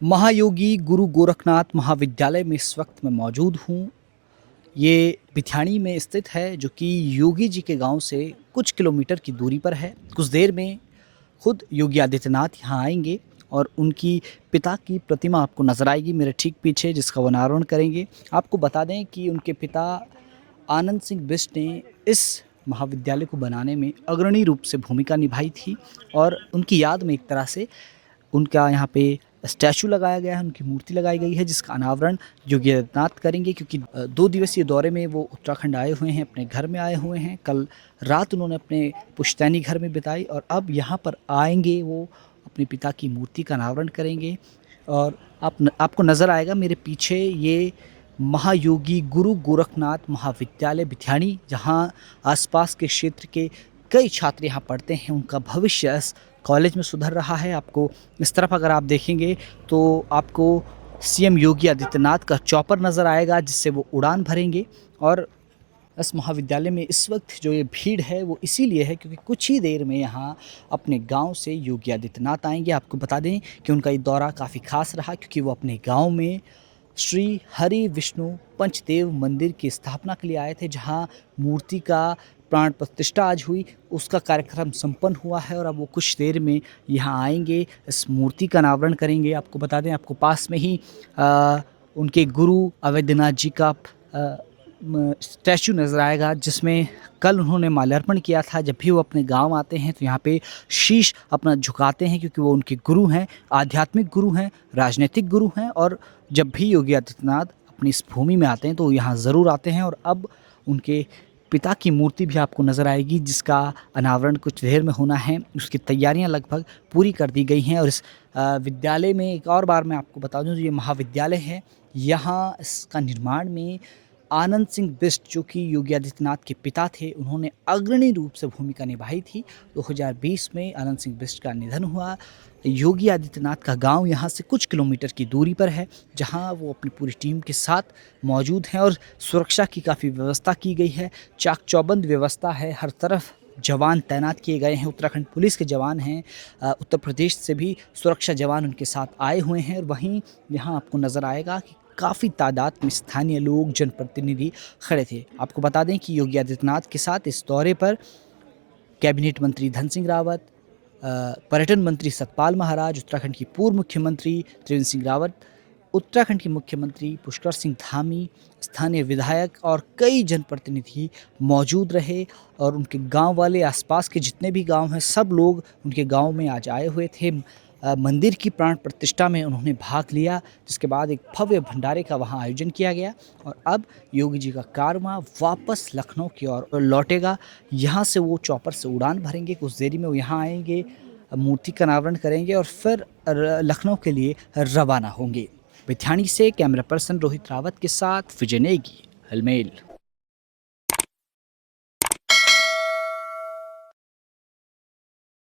महायोगी गुरु गोरखनाथ महाविद्यालय में इस वक्त मैं मौजूद हूँ। ये बिथाणी में स्थित है जो कि योगी जी के गांव से कुछ किलोमीटर की दूरी पर है। कुछ देर में खुद योगी आदित्यनाथ यहाँ आएंगे और उनकी पिता की प्रतिमा आपको नज़र आएगी मेरे ठीक पीछे, जिसका वो अनावरण करेंगे। आपको बता दें कि उनके पिता आनंद सिंह बिष्ट ने इस महाविद्यालय को बनाने में अग्रणी रूप से भूमिका निभाई थी और उनकी याद में एक तरह से उनका यहाँ पे स्टैचू लगाया गया है, उनकी मूर्ति लगाई गई है, जिसका अनावरण योगी आदित्यनाथ करेंगे क्योंकि 2 दिवसीय दौरे में वो उत्तराखंड आए हुए हैं, अपने घर में आए हुए हैं। कल रात उन्होंने अपने पुश्तैनी घर में बिताई और अब यहाँ पर आएँगे, वो अपने पिता की मूर्ति का अनावरण करेंगे। और आपको नज़र आएगा मेरे पीछे ये महायोगी गुरु गोरखनाथ महाविद्यालय बिथाणी, जहाँ आसपास के क्षेत्र के कई छात्र यहाँ पढ़ते हैं, उनका भविष्य इस कॉलेज में सुधर रहा है। आपको इस तरफ अगर आप देखेंगे तो आपको सीएम योगी आदित्यनाथ का चॉपर नज़र आएगा, जिससे वो उड़ान भरेंगे। और इस महाविद्यालय में इस वक्त जो ये भीड़ है वो इसीलिए है क्योंकि कुछ ही देर में यहाँ अपने गांव से योगी आदित्यनाथ आएंगे। आपको बता दें कि उनका ये दौरा काफ़ी खास रहा क्योंकि वो अपने गांव में श्री हरि विष्णु पंचदेव मंदिर की स्थापना के लिए आए थे, जहां मूर्ति का प्राण प्रतिष्ठा आज हुई। उसका कार्यक्रम संपन्न हुआ है और अब वो कुछ देर में यहाँ आएंगे, इस मूर्ति का अनावरण करेंगे। आपको बता दें, आपको पास में ही उनके गुरु अवैधनाथ जी का स्टैचू नज़र आएगा, जिसमें कल उन्होंने माल्यार्पण किया था। जब भी वो अपने गांव आते हैं तो यहाँ पे शीश अपना झुकाते हैं क्योंकि वो उनके गुरु हैं, आध्यात्मिक गुरु हैं, राजनीतिक गुरु हैं। और जब भी योगी आदित्यनाथ अपनी इस भूमि में आते हैं तो यहाँ ज़रूर आते हैं। और अब उनके पिता की मूर्ति भी आपको नज़र आएगी, जिसका अनावरण कुछ देर में होना है। उसकी तैयारियां लगभग पूरी कर दी गई हैं। और इस विद्यालय में एक और बार मैं आपको बता दूं, जो ये महाविद्यालय है, यहाँ इसका निर्माण में आनंद सिंह बिष्ट, जो कि योगी आदित्यनाथ के पिता थे, उन्होंने अग्रणी रूप से भूमिका निभाई थी। 2020 में आनंद सिंह बिष्ट का निधन हुआ। योगी आदित्यनाथ का गांव यहाँ से कुछ किलोमीटर की दूरी पर है, जहां वो अपनी पूरी टीम के साथ मौजूद हैं। और सुरक्षा की काफ़ी व्यवस्था की गई है, चाक चौबंद व्यवस्था है, हर तरफ जवान तैनात किए गए हैं। उत्तराखंड पुलिस के जवान हैं, उत्तर प्रदेश से भी सुरक्षा जवान उनके साथ आए हुए हैं। और वहीं यहाँ आपको नज़र आएगा कि काफ़ी तादाद में स्थानीय लोग, जनप्रतिनिधि खड़े थे। आपको बता दें कि योगी आदित्यनाथ के साथ इस दौरे पर कैबिनेट मंत्री धन सिंह रावत, पर्यटन मंत्री सतपाल महाराज, उत्तराखंड की पूर्व मुख्यमंत्री त्रिवेंद्र सिंह रावत, उत्तराखंड के मुख्यमंत्री पुष्कर सिंह धामी, स्थानीय विधायक और कई जनप्रतिनिधि मौजूद रहे। और उनके गांव वाले, आसपास के जितने भी गांव हैं, सब लोग उनके गांव में आज आए हुए थे। मंदिर की प्राण प्रतिष्ठा में उन्होंने भाग लिया, जिसके बाद एक भव्य भंडारे का वहां आयोजन किया गया। और अब योगी जी का कारवां वापस लखनऊ की ओर लौटेगा। यहाँ से वो चौपर से उड़ान भरेंगे, कुछ देरी में वो यहाँ आएंगे, मूर्ति का अनावरण करेंगे और फिर लखनऊ के लिए रवाना होंगे। बिथाणी से कैमरा पर्सन रोहित रावत के साथ विजय नेगी, हलमेल।